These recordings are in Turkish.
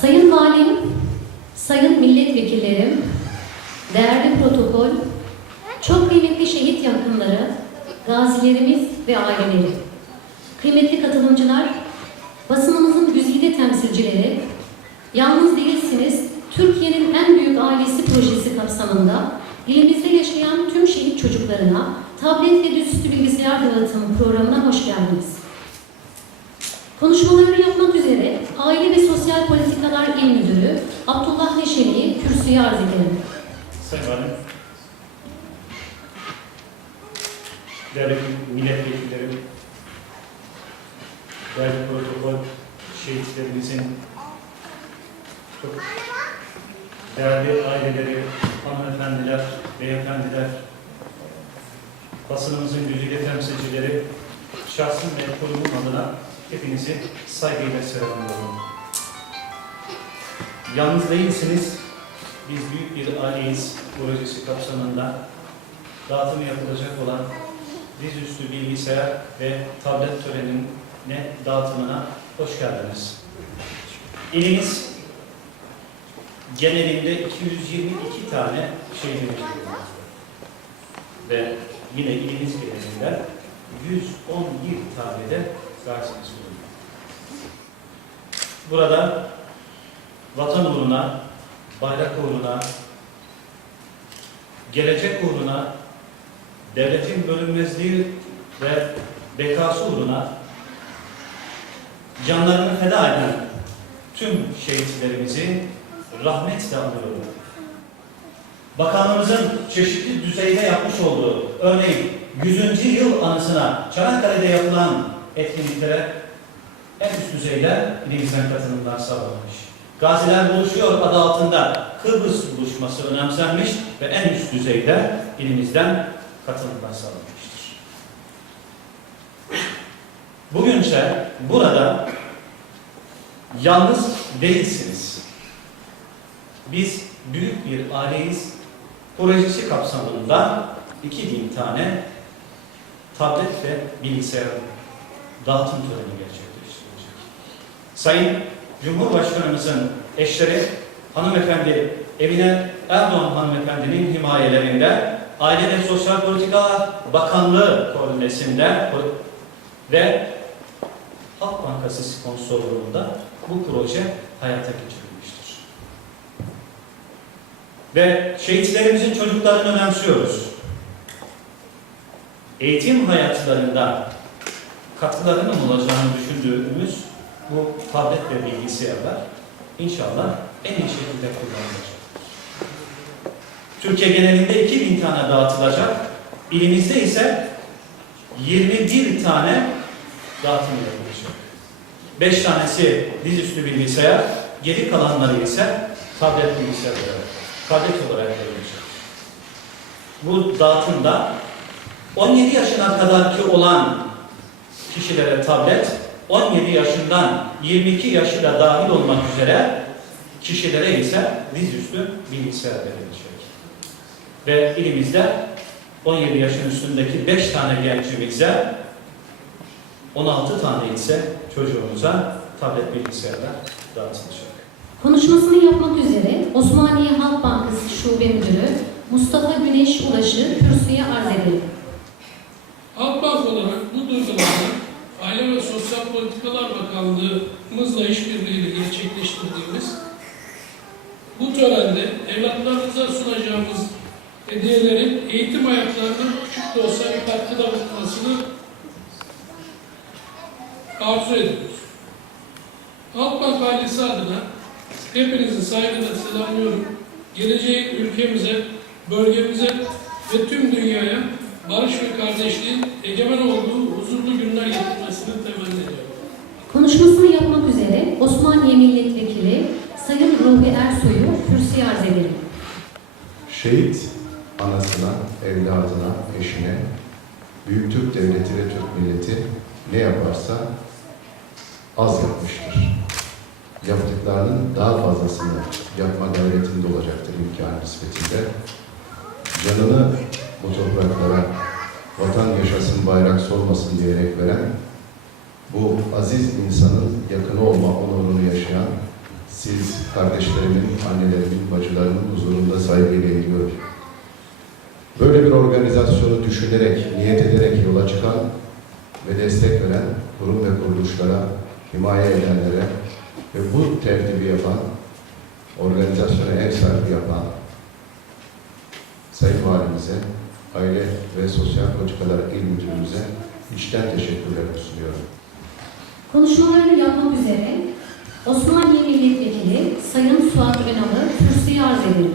Sayın Valim, Sayın Milletvekillerim, değerli protokol, çok kıymetli şehit yakınları, gazilerimiz ve aileleri, kıymetli katılımcılar, basınımızın güzide temsilcileri, yalnız değilsiniz, Türkiye'nin en büyük ailesi projesi kapsamında ilimizde yaşayan tüm şehit çocuklarına tablet ve dizüstü bilgisayar dağıtım programına hoş geldiniz. Konuşmalarını yapmak üzere Aile ve Sosyal Politikalar İl Müdürü Abdullah Neşeli'yi kürsüye arz ederim. Sayın Valim, değerli milletvekillerim, değerli protokol şehitlerimizin çok değerli aileleri, hanımefendiler, beyefendiler, basınımızın güzide temsilcileri, şahsım ve kurumum adına hepinizi saygıyla selamlıyorum. Yalnız değilsiniz, biz büyük bir aileyiz projesi kapsamında dağıtımı yapılacak olan dizüstü bilgisayar ve tablet törenine dağıtımına hoş geldiniz. İlimiz genelinde 222 tane bulunmakta. Ve yine ilimiz genelinde 111 tane de gazimiz bulunuyor. Burada vatan uğruna, bayrak uğruna, gelecek uğruna, devletin bölünmezliği ve bekası uğruna canlarını feda eden tüm şehitlerimizi rahmetle anıyorum. Bakanlığımızın çeşitli düzeyde yapmış olduğu, örneğin 100. yıl anısına Çanakkale'de yapılan etkinliklere en üst düzeyde ilimizden katılımlar sağlanmış. Gaziler Buluşuyor adı altında Kıbrıs buluşması önemsenmiş ve en üst düzeyde ilimizden katılımlar sağlanmıştır. Bugün ise burada yalnız değilsiniz. Biz büyük bir aileyiz. Projesi kapsamında 2000 tane tablet ve bilgisayar dağıtım töreni gerçekleştirilecek. Sayın Cumhurbaşkanımızın eşleri hanımefendi Emine Erdoğan hanımefendinin himayelerinde Aile ve Sosyal Politikalar Bakanlığı koordinesinde ve Halk Bankası sponsorluğunda bu proje hayata geçirilmiştir. Ve şehitlerimizin çocuklarını önemsiyoruz. Eğitim hayatlarında katkılarının olacağını düşündüğümüz bu tablet ve bilgisayarlar inşallah en iyi şekilde kullanılacak. Türkiye genelinde 2000 tane dağıtılacak. İlimizde ise 21 tane dağıtım yapılacak. 5 tanesi dizüstü bilgisayar, geri kalanları ise tablet bilgisayar tablet olarak verilecek. Bu dağıtımda 17 yaşına kadarki olan kişilere tablet, 17 yaşından 22 yaşı da dahil olmak üzere kişilere ise dizüstü bilgisayar verilecek. Ve ilimizde 17 yaşın üstündeki 5 tane gencimize 16 tane ise çocuğumuza tablet bilgisayarlar dağıtılacak. Konuşmasını yapmak üzere Osmaniye Halk Bankası Şube Müdürü Mustafa Güneş Ulaş'ı kürsüye arz ederim. Halkbank olarak bu Sosyal Politikalar Bakanlığımızla işbirliğiyle gerçekleştirdiğimiz bu törende evlatlarımıza sunacağımız hediyelerin eğitim hayatlarının küçük de olsa bir katkıda bulunmasını arzu ediyoruz. Halkbank ailesi adına hepinizi saygıyla selamlıyorum. Gelecek ülkemize, bölgemize ve tüm dünyaya barış ve kardeşliğin egemen olduğu huzurlu günler getirmesini temenni ediyorum. Konuşmasını yapmak üzere Osmaniye Milletvekili Sayın Ruhi Ersoy'u kürsüye arz ederim. Şehit anasına, evladına, eşine, Büyük Türk Devleti ve Türk milleti ne yaparsa az yapmıştır. Yaptıklarının daha fazlasını yapma gayretinde olacaktır imkan nispetinde. Canını bu topraklara vatan yaşasın, bayrak solmasın diyerek veren bu aziz insanın yakını olma onurunu yaşayan siz kardeşlerimin, annelerimin, bacılarımın huzurunda saygıyla eğiliyorum. Böyle bir organizasyonu düşünerek, niyet ederek yola çıkan ve destek veren kurum ve kuruluşlara, himaye edenlere ve bu tertibi yapan, organizasyona ev sahibi yapan Sayın Valimize, Aile ve Sosyal Politikalar İl Müdürümüze içten teşekkürlerimi sunuyorum. Konuşmalarını yapmak üzere Osmaniye Milletvekili Sayın Suat Önal'ı kürsüye arz ederim.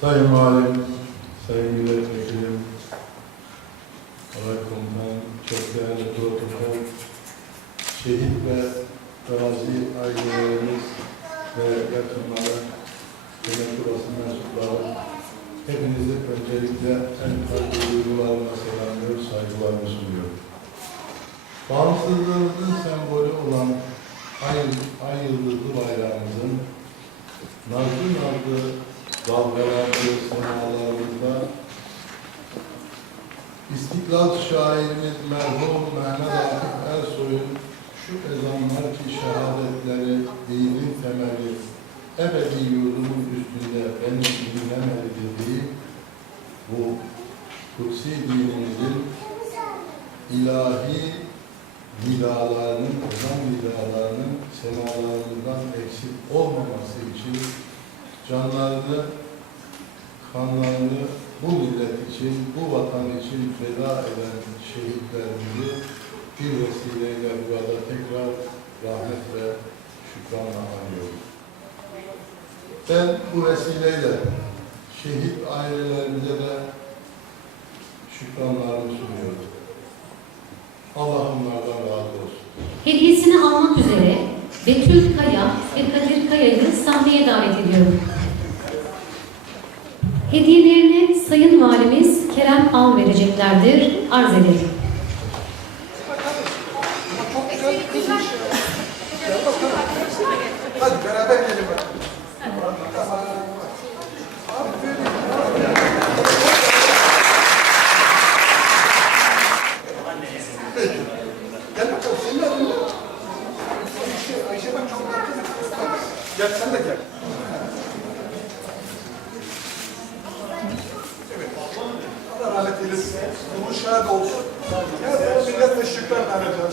Sayın Valim, Sayın Milletvekilim, Alay Komutan, çok değerli protokol, şehit ve gazi ailelerimiz ve yakınları, kıymetli basın mensupları, hepinizi öncelikle en kalbi duygularımla selamlıyor, saygılarımı sunuyorum. Bağımsızlığımızın sembolü olan ay, ay yıldızlı bayrağımızın nazlı nazlı dalgalandığı semalarımızda İstiklal şairimiz merhum Mehmet Akif Ersoy'un şu ezanlar ki şehadetleri dinin temeli ebedi yurdumun üstünde beni dinlemeli dediği bu kutsi dinimizin ilahi nidalarının, ezan nidalarının semalarımızdan eksik olmaması için canlarını, kanlarını bu millet için, bu vatan için feda eden şehitlerimizi bir vesileyle burada tekrar rahmet ve şükranla anıyorum. Ben bu vesileyle şehit ailelerimize de şükranlarımı sunuyorum. Allah onlardan razı olsun. Hediyesini almak üzere Betül Kaya ve Kadir Kaya'yı sahneye davet ediyorum. Hediyelerini Sayın Valimiz Kerem Al vereceklerdir. Arz edelim. Hadi beraber gidelim.